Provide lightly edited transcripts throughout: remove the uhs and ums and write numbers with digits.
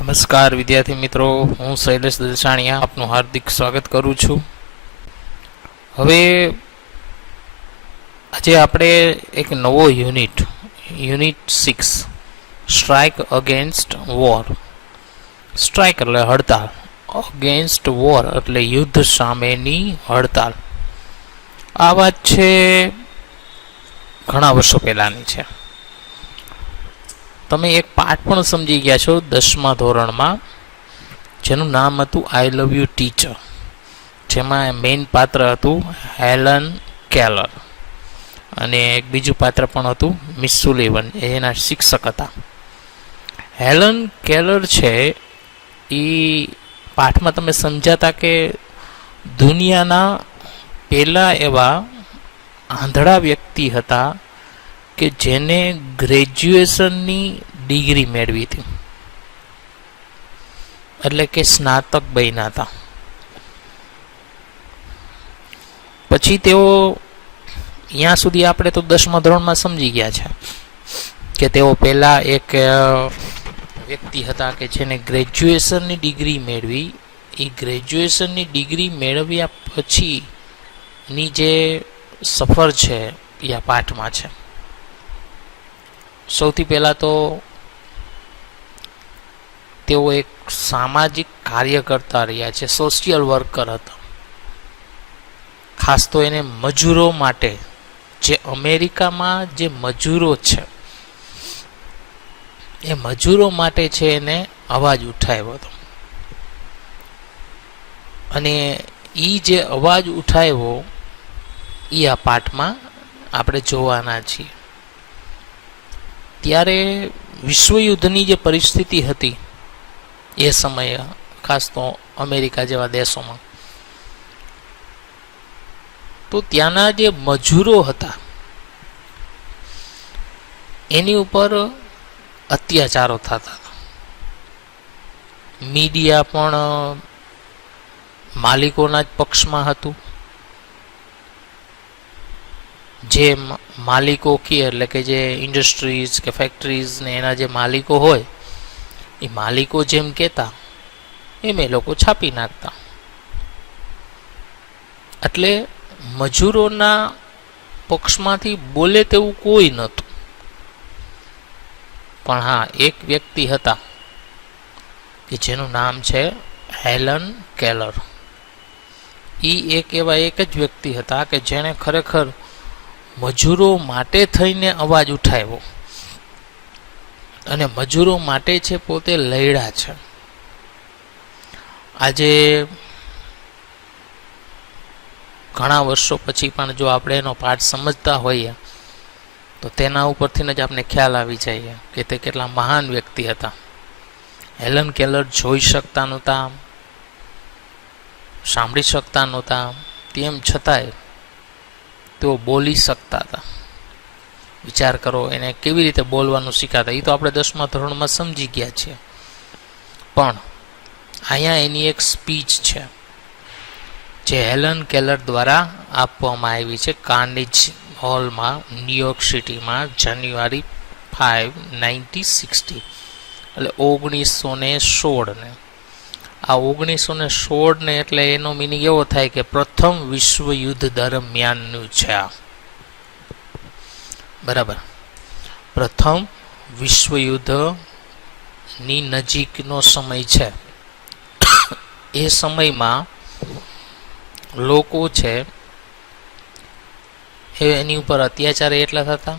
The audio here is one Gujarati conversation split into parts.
નમસ્કાર વિદ્યાર્થી મિત્રો, હું શૈલેષ દલસાણીયા આપનું હાર્દિક સ્વાગત કરું છું. હવે આજે આપણે એક નવો unit 6 strike against war. Strike એટલે હડતાલ, અગેન્સ્ટ વોર એટલે યુદ્ધ સામેની હડતાલ. આ વાત છે ઘણા વર્ષો પહેલાની છે. તમે એક પાઠ પણ સમજી ગયા છો 10મા ધોરણમાં, જેનું નામ હતું આઈ લવ યુ ટીચર, જેમાં મેઇન પાત્ર હતું હેલન કેલર અને એક બીજું પાત્ર પણ હતું મિસ સુલિવન, એના શિક્ષક હતા. હેલન કેલર છે એ પાઠમાં તમે સમજાતા કે દુનિયાના પહેલા એવા આંધળા વ્યક્તિ હતા કે જેને ગ્રેજ્યુએશનની ડિગ્રી મેળવી હતી, એટલે કે સ્નાતક બન્યા હતા. પછી તેઓ અહીંયા સુધી આપણે તો 10મા ધોરણમાં સમજી ગયા છે કે તેઓ પહેલા એક વ્યક્તિ હતા કે જેને ગ્રેજ્યુએશનની ડિગ્રી મેળવી. એ ગ્રેજ્યુએશનની ડિગ્રી મેળવ્યા પછીની જે સફર છે એ આ પાઠમાં છે. સૌથી પહેલાં તો તેઓ એક સામાજિક કાર્યકર્તા રહ્યા છે, સોશિયલ વર્કર હતા. ખાસ તો એને મજૂરો માટે, જે અમેરિકામાં જે મજૂરો છે એ મજૂરો માટે છે એને અવાજ ઉઠાવ્યો હતો. અને એ જે અવાજ ઉઠાવ્યો એ આ પાઠમાં આપણે જોવાના છીએ. ત્યારે વિશ્વયુદ્ધની જે પરિસ્થિતિ હતી એ સમયે, ખાસ તો અમેરિકા જેવા દેશોમાં, તો ત્યાંના જે મજૂરો હતા એની ઉપર અત્યાચારો થતા હતા. મીડિયા પણ માલિકોના જ પક્ષમાં હતું. જે માલિકો કે એટલે કે જે ઇન્ડસ્ટ્રીઝ કે ફેક્ટરીઝ ને એના જે માલિકો હોય એ માલિકો જેમ કહેતા એમ એ લોકો છાપી નાખતા. એટલે મજૂરોના પક્ષમાંથી બોલે તેવું કોઈ નહોતું. પણ હા, એક વ્યક્તિ હતા કે જેનું નામ છે હેલન કેલર. એ એક જ વ્યક્તિ હતા કે જેણે ખરેખર મજૂરો માટે થઈને અવાજ ઉઠાવ્યો અને મજૂરો માટે છે પોતે લડ્યા છે. આજે ઘણા વર્ષો પછી પણ જો આપણે એનો પાઠ સમજતા હોઈએ તો તેના ઉપરથી જ આપણે ખ્યાલ આવી જાય કે તે કેટલા મહાન વ્યક્તિ હતા. હેલન કેલર જોઈ શકતા નહોતા, સાંભળી શકતા નહોતા, તેમ છતાંય તેઓ બોલી શકતા હતા. વિચાર કરો, એને કેવી રીતે બોલવાનું શીખાતા. એ તો આપણે 10મા ધોરણમાં સમજી ગયા છીએ. પણ અહીંયા એની એક સ્પીચ છે જે હેલન કેલર દ્વારા આપવામાં આવી છે કાર્નેજ હોલમાં, ન્યુયોર્ક સિટીમાં, જાન્યુઆરી 5, 1960, એટલે 1916. આ 1916 એટલે એનો મિનિંગ એવો થાય કે પ્રથમ વિશ્વયુદ્ધ દરમિયાનનું છે આ. બરાબર, પ્રથમ વિશ્વયુદ્ધની નજીકનો સમય છે. એ સમયમાં લોકો છે એની ઉપર અત્યાચાર એટલા થતા.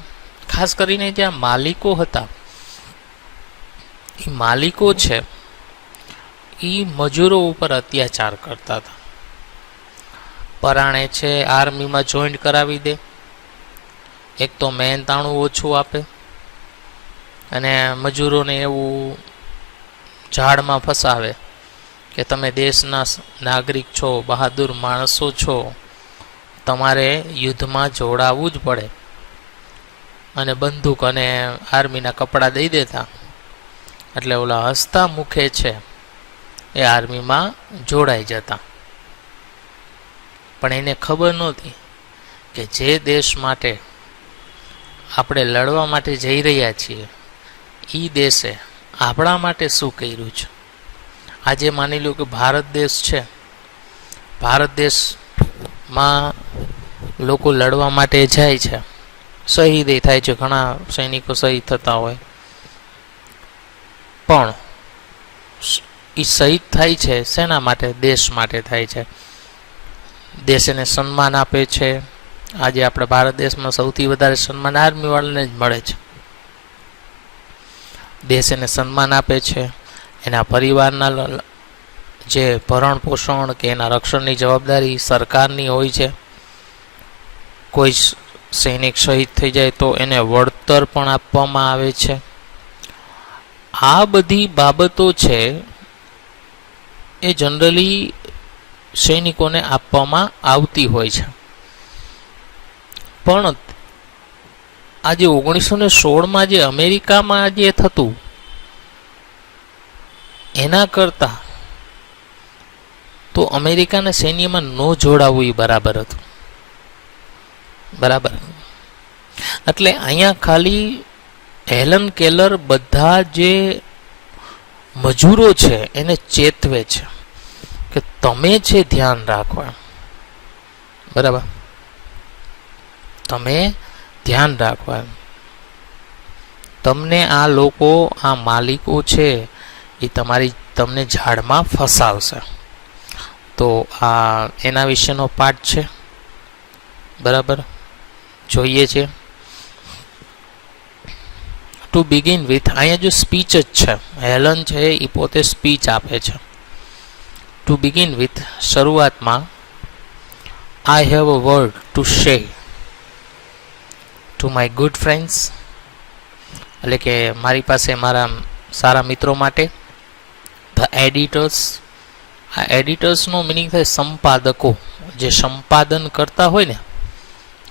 ખાસ કરીને જ્યાં માલિકો હતા, એ માલિકો છે એ મજૂરો ઉપર અત્યાચાર કરતા હતા. પરાણે છે આર્મીમાં જોઈન્ટ કરાવી દે, એક તો મહેનતાણું ઓછું આપે અને મજૂરોને એવું ઝાડમાં ફસાવે કે તમે દેશના નાગરિક છો, બહાદુર માણસો છો, તમારે યુદ્ધમાં જોડાવવું જ પડે. અને બંદૂક અને આર્મીના કપડાં દઈ દેતા એટલે ઓલા હસતા મુખે છે એ આર્મીમાં જોડાઈ જતા. પણ એને ખબર નહોતી કે જે દેશ માટે આપણે લડવા માટે જઈ રહ્યા છીએ એ દેશે આપણા માટે શું કર્યું છે. આજે માની લો કે ભારત દેશ છે, ભારત દેશમાં લોકો લડવા માટે જાય છે, શહીદ થાય છે, ઘણા સૈનિકો શહીદ થતા હોય, પણ એ શહીદ થાય છે શેના માટે? દેશ માટે થાય છે. દેશ એને સન્માન આપે છે. આજે આપણે ભારત દેશમાં સૌથી વધારે સન્માન આર્મી વાળાને જ મળે છે. દેશ એને સન્માન આપે છે. એના પરિવારના જે ભરણ પોષણ કે એના રક્ષણની જવાબદારી સરકારની હોય છે. કોઈ સૈનિક શહીદ થઈ જાય તો એને વળતર પણ આપવામાં આવે છે. આ બધી બાબતો છે એ જનરલી સૈનિકોને આપવામાં આવતી હોય છે. પણ આજે 1916માં જે અમેરિકામાં જે થતું એના કરતાં તો અમેરિકાના સૈન્યમાં ન જોડાવવું એ બરાબર હતું. બરાબર. એટલે અહીંયા ખાલી હેલન કેલર બધા જે મજૂરો છે એને ચેતવે છે કે તમે છે ધ્યાન રાખો. બરાબર, તમે ધ્યાન રાખો. તમને આ લોકો, આ માલિકો છે એ તમને ઝાડમાં ફસાવશે. તો આ એના વિશેનો પાઠ છે. બરાબર, જોઈએ છે. ટુ બિગિન વિથ, અહીંયા જો સ્પીચ જ છે, હેલન છે એ પોતે સ્પીચ આપે છે. ટુ બિગિન વિથ, શરૂઆતમાં I have a word to શે ટુ માય ગુડ ફ્રેન્ડ્સ, એટલે કે મારી પાસે મારા સારા મિત્રો માટે. ધ એડિટર્સ, આ એડિટર્સનો મિનિંગ થાય સંપાદકો, જે સંપાદન કરતા હોય ને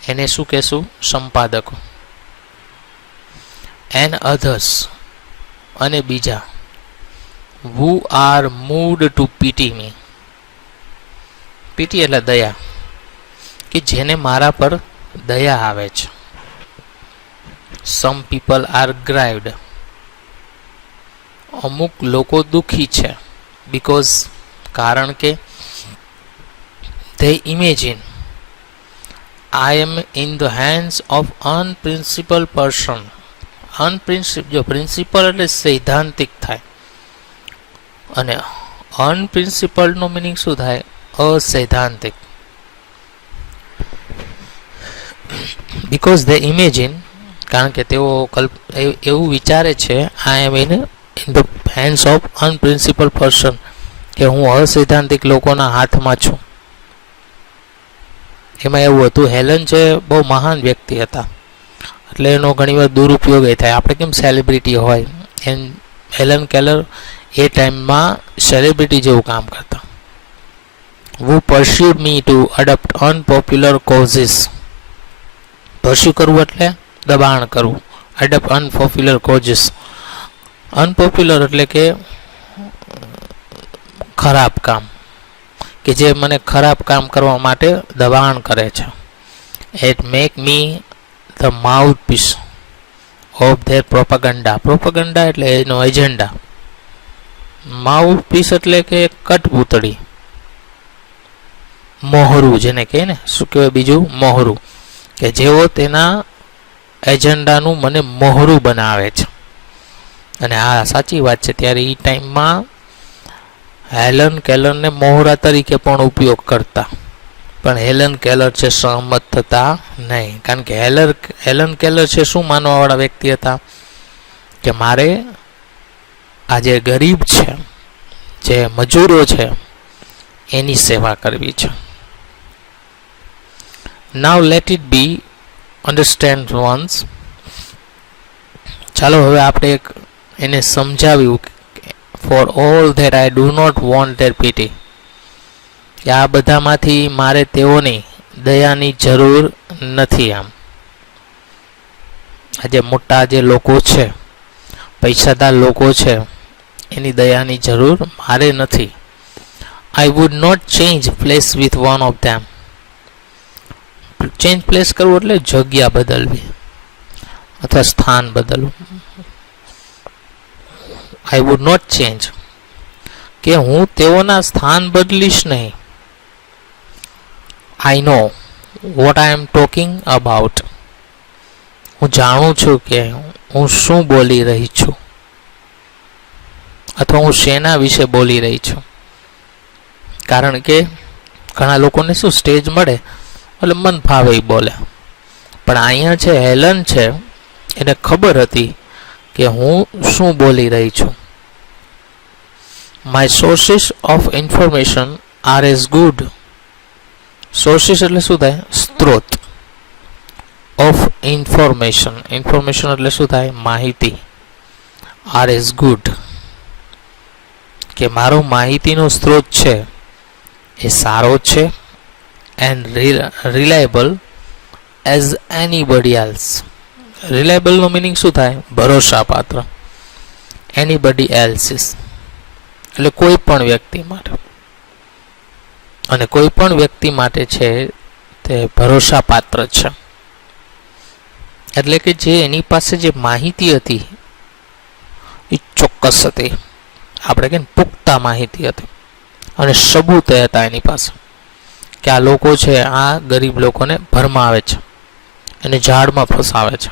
એને શું કહેશું? સંપાદકો. એન્ડ અધર્સ, અને બીજા. Who are moved to pity me, pity એટલે દયા, કે જેને મારા પર દયા આવે છે. સમ પીપલ આર ગ્રાઇવડ, અમુક લોકો દુઃખી છે. બીકોઝ, કારણ કે they imagine I am in the hands of unprincipled person. જો પ્રિન્સિપલ એટલે સૈદ્ધાંતિક થાય, અને અનપ્રિન્સિપલ્ડ નો મિનિંગ શું થાય? અસૈદ્ધાંતિક. બીકોઝ they imagine, કારણ કે તેઓ એવું વિચારે છે, I am in the hands of unprincipled person, કે હું અસૈદ્ધાંતિક લોકોના હાથમાં છું. એમાં એવું હતું, હેલન છે બહુ મહાન વ્યક્તિ હતા, એટલે એનો ઘણીવાર દુરુપયોગ એ થાય. આપણે કેમ સેલિબ્રિટી હોય, હેલન કેલર એ ટાઈમમાં સેલિબ્રિટી જેવું કામ કરતા. who pursued me to adopt unpopular causes. Pursue કરવું એટલે દબાણ કરવું. adopt unpopular causes, અનપોપ્યુલર એટલે કે ખરાબ કામ, કે જે મને ખરાબ કામ કરવા માટે દબાણ કરે છે. it make me the mouthpiece of their propaganda. Propaganda એટલે એનો એજન્ડા. માઉથપીસ એટલે કે કઠપૂતળી, મોહરું જેને કહે ને, શું કહેવાય બીજું? મોહરું, કે જેઓ તેના એજન્ડાનું મને મોહરું બનાવે છે. અને આ સાચી વાત છે. ત્યારે એ ટાઈમમાં હેલન કેલરને મોહરા તરીકે પણ ઉપયોગ કરતા, પણ હેલન કેલર છે સહમત થતા નહીં. કારણ કે હેલન કેલર છે શું માનવાવાળા વ્યક્તિ હતા? કે મારે આ જે ગરીબ છે, જે મજૂરો છે, એની સેવા કરવી છે. Now let it be understand once. ચાલો હવે આપણે એને સમજાવ્યું, for all that I do not want their pity, કે આ બધામાંથી મારે તેઓની દયાની જરૂર નથી. આમ આ જે મોટા જે લોકો છે, પૈસાદાર લોકો છે, એની દયાની જરૂર મારે નથી. I would not change place with one of them. Change place કરવું એટલે જગ્યા બદલવી અથવા સ્થાન બદલવું. આઈ વુડ નોટ ચેન્જ, કે હું તેઓના સ્થાન બદલીશ નહીં. I know what I am talking about. હું જાણું છું કે હું શું બોલી રહી છું, અથવા હું શેના વિશે બોલી રહી છું. કારણ કે ઘણા લોકોને શું સ્ટેજ મળે એટલે મન ફાવે એ બોલે, પણ અહીંયા છે હેલન છે, એને ખબર હતી કે હું શું બોલી રહી છું. My sources of information are as good. Sources એટલે શું થાય? સ્ત્રોત. ઓફ ઇન્ફોર્મેશન, ઇન્ફોર્મેશન એટલે શું થાય? માહિતી. આર એઝ ગુડ, કે મારો માહિતીનો સ્ત્રોત છે એ સારો છે, and reliable as anybody else. રિલાયબલનો મિનિંગ શું થાય? ભરોસાપાત્ર. એનીબડી એલ્સિસ એટલે કોઈ પણ વ્યક્તિ માટે, અને કોઈ પણ વ્યક્તિ માટે છે તે ભરોસાપાત્ર છે. એટલે કે જે એની પાસે જે માહિતી હતી એ ચોક્કસ હતી, આપણે કે પુખ્તા માહિતી હતી, અને સબૂત હતા એની પાસે કે આ લોકો છે આ ગરીબ લોકોને ભરમાવે છે, એને ઝાડમાં ફસાવે છે,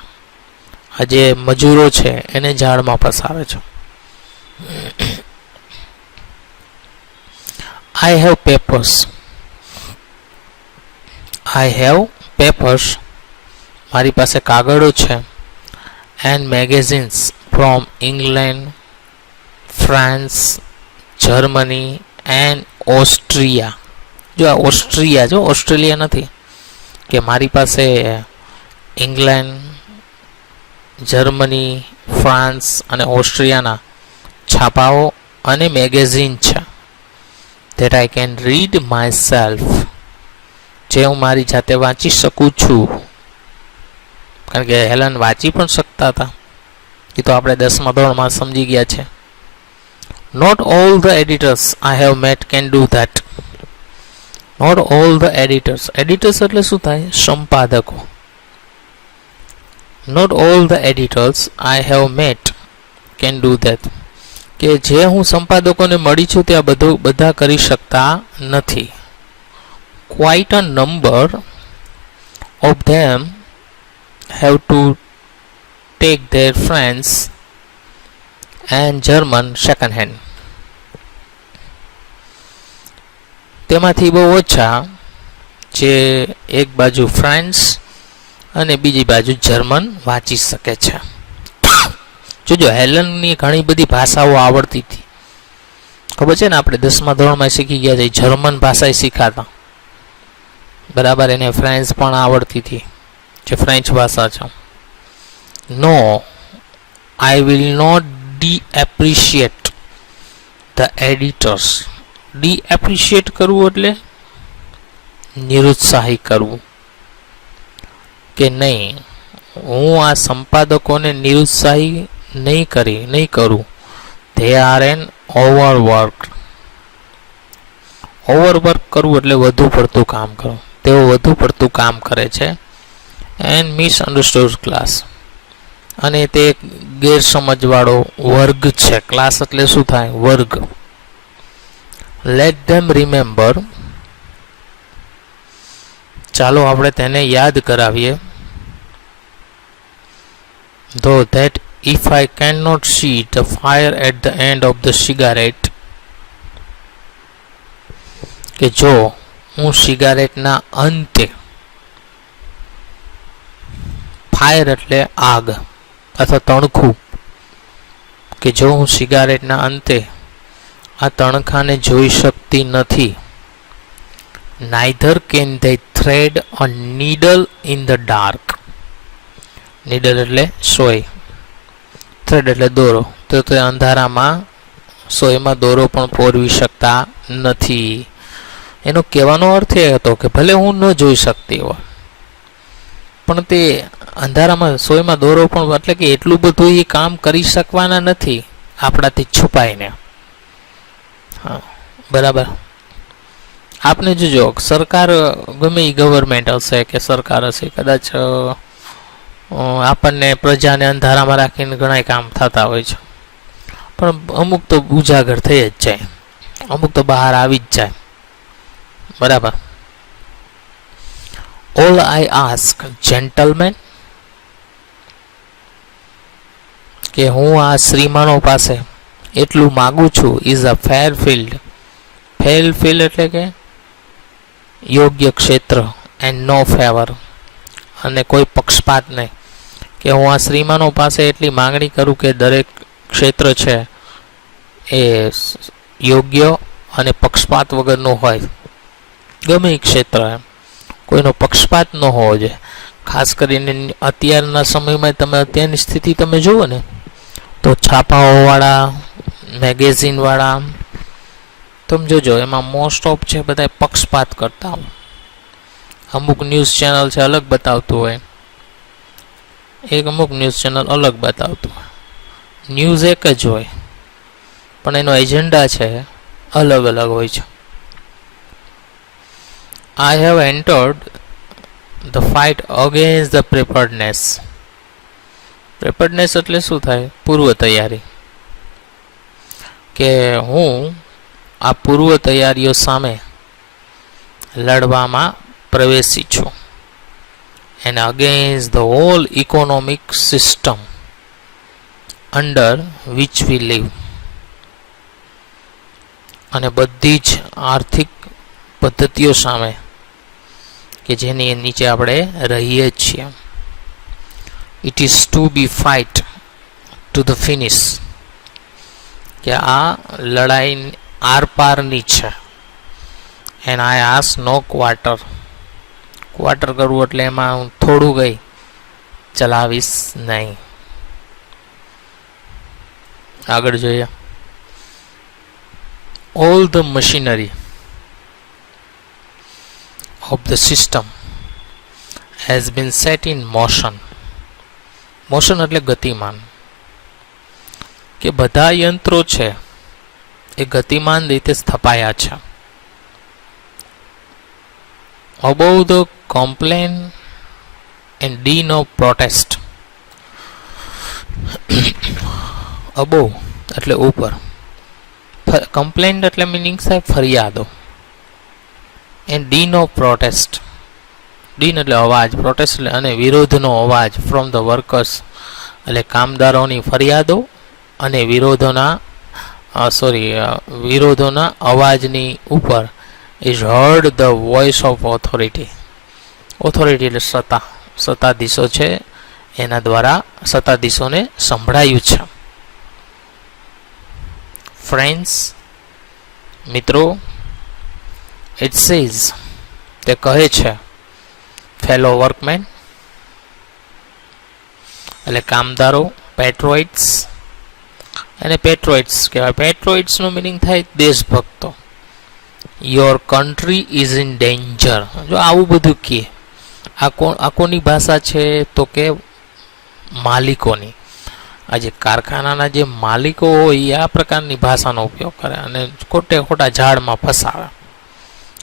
આ જે મજૂરો છે એને ઝાડમાં ફસાવે છે. I have papers. I have papers, મારી પાસે કાગળો છે. And magazines from England, France, Germany and Austria. જો આ ઓસ્ટ્રિયા, જો ઓસ્ટ્રેલિયા નથી, કે મારી પાસે ઇંગ્લેન્ડ, જર્મની, ફ્રાન્સ અને ઓસ્ટ્રિયાના છાપાઓ અને મેગેઝિન છે. That I can read my self, જે હું મારી જાતે વાંચી શકું છું. કારણ કે હેલન વાંચી પણ શકતા હતા, એ તો આપણે 10મા ધોરણમાં સમજી ગયા છે. Not all the editors I have met can do that. Not all the editors, editors એટલે શું થાય? સંપાદકો. Not all the editors I have met can do that, કે જે હું સંપાદકોને મળી છું ત્યાં બધા કરી શકતા નથી. Quite a number of them have to take their French and German second hand. તેમાંથી બહુ ઓછા જે એક બાજુ ફ્રાન્સ અને બીજી બાજુ જર્મન વાંચી શકે છે. જોજો હેલનની ઘણી બધી ભાષાઓ આવડતી હતી, ખબર છે ને, આપણે 10મા ધોરણમાં શીખી ગયા છે. જર્મન ભાષા શીખાતા, બરાબર. એને ફ્રેન્ચ પણ આવડતી હતી, જે ફ્રેન્ચ ભાષા છે. No, I will not depreciate the editors. Depreciate કરવું એટલે નિરુત્સાહી કરવું, કે નહીં, હું આ સંપાદકોને નિરુત્સાહી નહીં કરું. They are an overwork. Overwork કરવું એટલે વધુ પડતું કામ કરવું. તેઓ વધુ પડતું કામ કરે છે. એન્ડ મિસઅન્ડરસ્ટુડ ક્લાસ, અને તે ગેરસમજવાળો વર્ગ છે. ક્લાસ એટલે શું થાય? વર્ગ. લેટ ધેમ રિમેમ્બર, ચાલો આપણે તેને યાદ કરાવીએ. Though that if I can not see the fire at the end of the cigarette, કે જો હું સિગારેટના અંતે, ફાયર એટલે આગ અથવા તણખું, કે જો હું સિગારેટના અંતે આ તણખાને જોઈ શકતી નથી. Neither can they thread a needle in the dark. Needle એટલે સોય, થ્રેડ એટલે દોરો. તો તે અંધારામાં સોયમાં દોરો પણ પોરવી શકતા નથી. એનો કહેવાનો અર્થ એ હતો કે ભલે હું ન જોઈ શકતી હોય, પણ તે અંધારામાં સોયમાં દોરો પણ, એટલે કે એટલું બધું એ કામ કરી શકવાના નથી આપણાથી છુપાઈને. હા, બરાબર. આપને જોજો, સરકાર ગમે એ ગવર્મેન્ટ હશે કે સરકાર હશે, કદાચ આપણને પ્રજાને અંધારામાં રાખીને ઘણા કામ થતા હોય છે, પણ અમુક તો ઉજાગર થઈ જ જાય, અમુક તો બહાર આવી જ જાય. બરાબર. ઓલ આઈ આસ્ક જેન્ટલમેન, કે હું આ શ્રીમાનો પાસે એટલું માગું છું, is a fair field. Fair field એટલે કે યોગ્ય ક્ષેત્ર, એન્ડ નો ફેવર, અને કોઈ પક્ષપાત નહીં. કે હું આ શ્રીમાનો પાસે એટલી માગણી કરું કે દરેક ક્ષેત્ર છે એ યોગ્ય અને પક્ષપાત વગરનું હોય. ગમે એ ક્ષેત્ર એમ, કોઈનો પક્ષપાત ન હોવો જોઈએ. ખાસ કરીને અત્યારના સમયમાં તમે અત્યારની સ્થિતિ તમે જુઓ ને તો છાપાઓવાળા, મેગેઝિનવાળા, તમે જોજો એમાં મોસ્ટ ઓફ છે બધા પક્ષપાત કરતા હોય. અમુક ન્યૂઝ ચેનલ છે અલગ બતાવતું હોય, એક અમુક ન્યૂઝ ચેનલ અલગ બતાવતું હોય. ન્યૂઝ એક જ હોય પણ એનો એજન્ડા છે અલગ અલગ હોય છે. I have entered the fight against the preparedness. Preparedness એટલે શું થાય? પૂર્વ તૈયારી. કે હું આ પૂર્વ તૈયારીઓ સામે લડવામાં પ્રવેશી છું. And against the whole economic system under which we live. અને બધી જ આર્થિક પદ્ધતિઓ સામે કે જેની નીચે આપણે રહીએ છીએ. It is to be fight to the finish. કે આ લડાઈ આર પારની છે. And I ask no quarter. Quarter કરવું એટલે એમાં હું થોડું ગઈ ચલાવીશ નહીં. આગળ જોઈએ. All the machinery of the system has been set in motion. Motion એટલે ગતિમાન. કે બધા યંત્રો છે એ ગતિમાન રીતે સ્થપાયા છે. above the complaint and din of protest. above એટલે ઉપર, કમ્પ્લેન્ટ એટલે મીનિંગ થાય ફરિયાદો, and dean of protest. Dean એટલે અવાજ, પ્રોટેસ્ટ એટલે અને વિરોધનો અવાજ, ફ્રોમ ધ વર્કર્સ એટલે કામદારોની ફરિયાદો અને વિરોધોના અવાજની ઉપર is hard the voice of authority. Authority એટલે સત્તાધીશો છે, એના દ્વારા સત્તાધીશોને સંભળાયું છે. ફ્રેન્ડ્સ, મિત્રો, ઇટ સેઝ તે કહે છે, ફેલો વર્કમેન એટલે કામદારો, પેટ્રોઇટ્સ અને પેટ્રોઇટ્સ કહેવાય. પેટ્રોઇટ્સનો મિનિંગ થાય દેશભક્તો. Your country is in danger. જો આવું બધું કહે, આ કોની ભાષા છે? તો કે માલિકોની. આ જે કારખાનાના જે માલિકો હોય એ આ પ્રકારની ભાષાનો ઉપયોગ કરે અને ખોટા ઝાડમાં ફસાવે.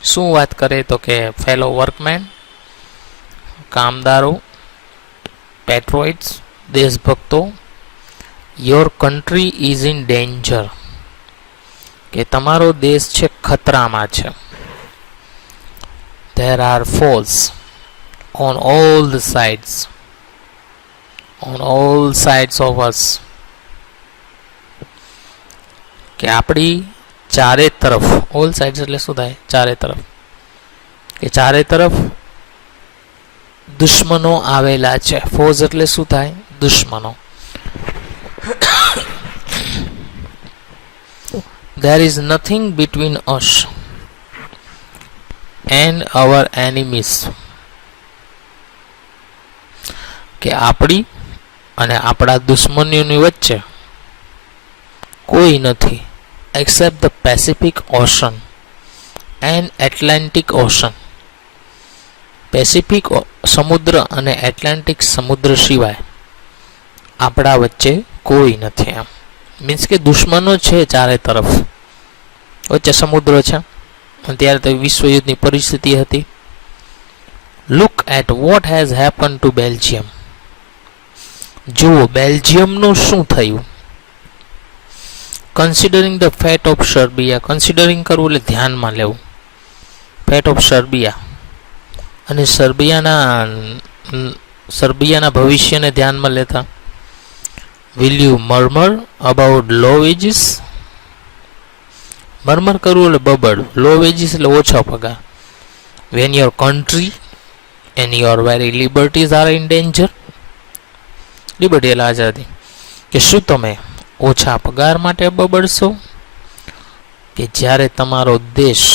શું વાત કરે? તો કે ફેલો વર્કમેન, કામદારો, પેટ્રોઇટ્સ, દેશભક્તો, your country is in danger. કે તમારો દેશ છે ખતરામાં છે. There are foes on all the sides, on all sides of us. કે આપણી ચારે તરફ, ઓલ સાઇડ્સ એટલે શું થાય? ચારે તરફ. કે ચારે તરફ દુશ્મનો આવેલા છે. ફોઝ એટલે શું થાય? દુશ્મનો. there is nothing between us and our enemies. કે આપણી અને આપણા દુશ્મનોની વચ્ચે કોઈ નથી, accept the Pacific ocean and Atlantic ocean. Pacific સમુદ્ર અને એટલાન્ટિક સમુદ્ર સિવાય આપણા વચ્ચે કોઈ નથી. એમ મીન્સ કે દુશ્મનો છે ચારે તરફ, વચ્ચે સમુદ્ર છે. ત્યારે તો વિશ્વયુદ્ધની પરિસ્થિતિ હતી. Look at what has happen to Belgium. જુઓ બેલ્જિયમનું શું થયું. Considering the fate of Serbia, considering કરવું એટલે ધ્યાનમાં લેવું, ફેટ ઓફ સર્બિયા, અને સર્બિયાના ભવિષ્યને ધ્યાનમાં લેતા. Will you murmur about low wages, murmur કરવું એટલે બબડ, લો વેજીસ એટલે ઓછા પગાર. When your country and your very liberties are in danger, liberty એટલે આઝાદી, કે શું તમે ઓછા પગાર માટે બબડશો કે જ્યારે તમારો દેશ,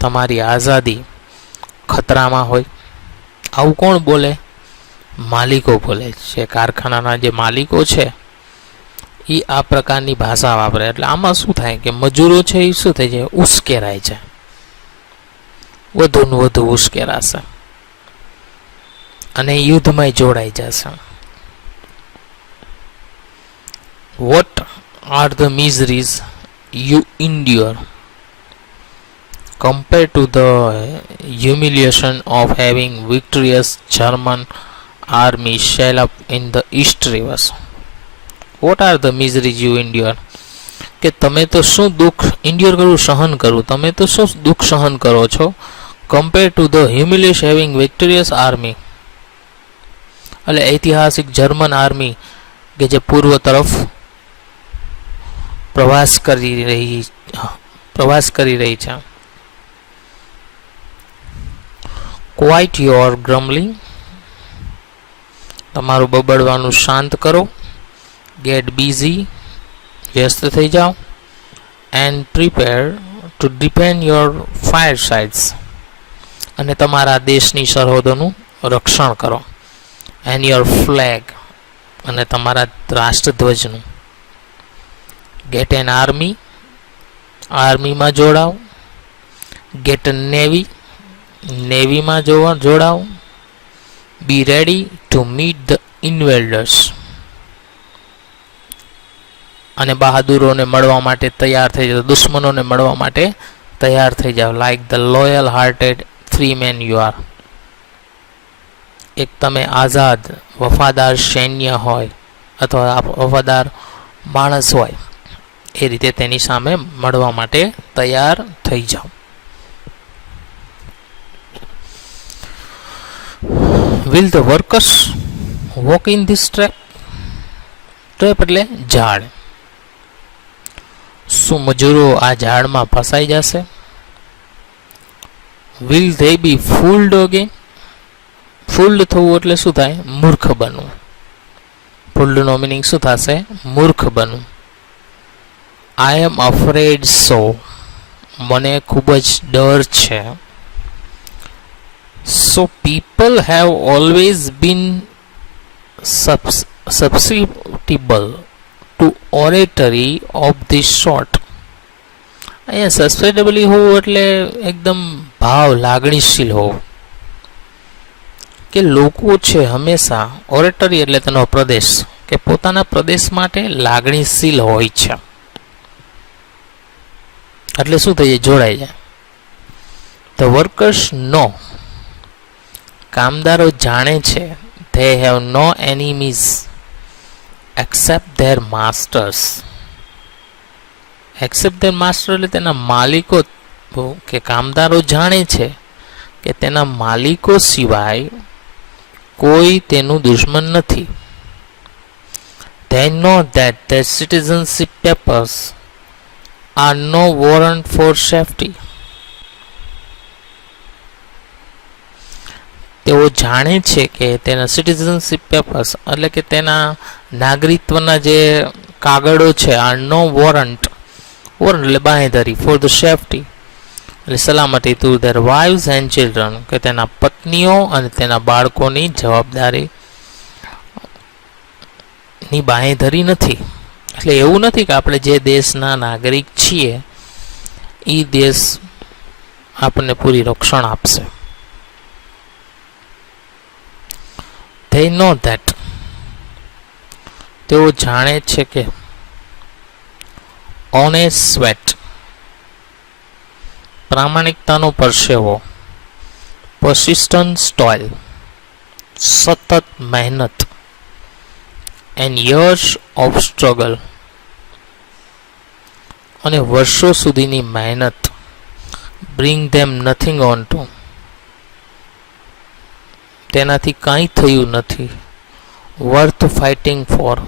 તમારી આઝાદી ખતરામાં હોય? આવું કોણ બોલે? માલિકો બોલે છે. કારખાનાના જે માલિકો છે એ આ પ્રકારની ભાષા વાપરે. એટલે આમાં શું થાય કે મજૂરો છે એ શું થઈ જાય? ઉશ્કેરાય છે, વધુને વધુ ઉશ્કેરાશે અને યુદ્ધમાં જોડાઈ જશે. What are the miseries you endure compared to the humiliation of having victorious German army shell up in the east rivers? What are the miseries you endure? કે તમે તો શું દુઃખ ઇન્ડ્યોર કરવું, સહન કરવું, તમે તો શું દુઃખ સહન કરો છો compare to the humiliation having victorious army, એટલે ઐતિહાસિક જર્મન આર્મી કે જે પૂર્વ તરફ પ્રવાસ કરી રહી છે. ક્વાઇટ યોર ગ્રમ્બલિંગ, તમારું બબડવાનું શાંત કરો. ગેટ બિઝી, વ્યસ્ત થઈ જાઓ. And prepare to defend your fire sides, અને તમારા દેશની સરહદોનું રક્ષણ કરો. એન્ડ યોર ફ્લેગ, અને તમારા રાષ્ટ્રધ્વજનું. ગેટ એન આર્મી, આર્મીમાં જોડાઓ. ગેટ નેવી, નેવીમાં જોડાઓ. બી રેડી ટુ મીટ ધ ઇન્વેડર્સ, અને બહાદુરોને મળવા માટે તૈયાર થઈ જાઓ, દુશ્મનોને મળવા માટે તૈયાર થઈ જાઓ. Like the loyal hearted free men you are, એક તમે આઝાદ વફાદાર સૈન્ય હોય અથવા વફાદાર માણસ હોય એ રીતે તેની સામે મળવા માટે તૈયાર થઈ જાઓ. Will the workers walk in this trap? Trap એટલે ઝાડ. શું મજૂરો આ ઝાડમાં ફસાઈ જશે? Will they be fooled again? ફૂલ્ડ થવું એટલે શું થાય? મૂર્ખ બનવું. ફૂલ્ડનો મિનિંગ શું થશે? મૂર્ખ બનવું. I am afraid so, મને ખૂબ જ ડર છે. So people have always been susceptible to oratory of this sort. અહીંયા સસ્પેટેબલી હોવું એટલે એકદમ ભાવ લાગણીશીલ હોવું, કે લોકો છે હંમેશા, ઓરેટરી એટલે તેનો પ્રદેશ, કે પોતાના પ્રદેશ માટે લાગણીશીલ હોય છે. એટલે શું થઈ જાય? જોડાઈ જાય. ધ વર્કર્સ નો, કામદારો જાણે છે. they have no enemies except their masters. except their master એટલે તેના માલિકો, કે કામદારો જાણે છે કે તેના માલિકો સિવાય કોઈ તેનું દુશ્મન નથી. they know that their citizenship papers are no warrant for safety. તેઓ જાણે છે કે તેના સિટીઝનશીપ પેપર્સ એટલે કે તેના નાગરિકત્વના જે કાગળો છે, આર નો વોરંટ, વોરંટ એટલે બાંહેધરી, ફોર ધ સેફટી એટલે સલામતી, to their wives and children, કે તેના પત્નીઓ અને તેના બાળકોની જવાબદારીની બાંહેધરી નથી. એટલે એવું નથી કે આપણે જે દેશના નાગરિક છીએ એ દેશ આપણને પૂરી રક્ષણ આપશે. They know that, તેઓ જાણે છે કે honest sweat, પ્રામાણિકતાનો પરસેવો, persistent toil, સતત મહેનત, and years of struggle, અને વર્ષો સુધીની મહેનત bring them nothing on two, તેનાથી કાંઈ થયું નથી. વર્થ ફાઇટિંગ ફોર,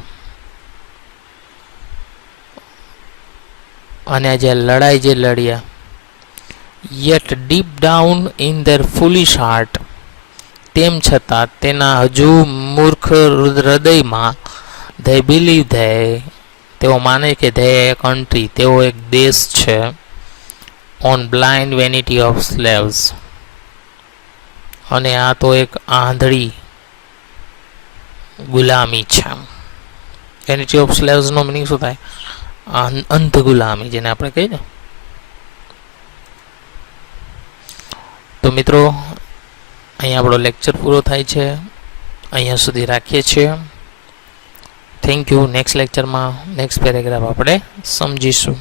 અને જે લડાઈ જે લડ્યા, yet deep down in their foolish heart, તેમ છતાં તેના હજુ મૂર્ખ હૃદયમાં ધે બિલીવ ધે, તેઓ માને કે ધે કન્ટ્રી, તેઓ એક દેશ છે, on blind vanity of slaves, અને આ તો એક આંધળી ગુલામી છે. વેનિટી ઓફ સ્લેવ્સ નો મિનિંગ શું થાય? અંધ ગુલામી, જેને આપણે કહીએ ને. તો મિત્રો, અહીંયા આપણો લેક્ચર પૂરો થાય છે. અહીંયા સુધી રાખીએ છીએ. Thank you. નેક્સ્ટ લેક્ચરમાં નેક્સ્ટ પેરેગ્રાફ આપણે સમજીશું.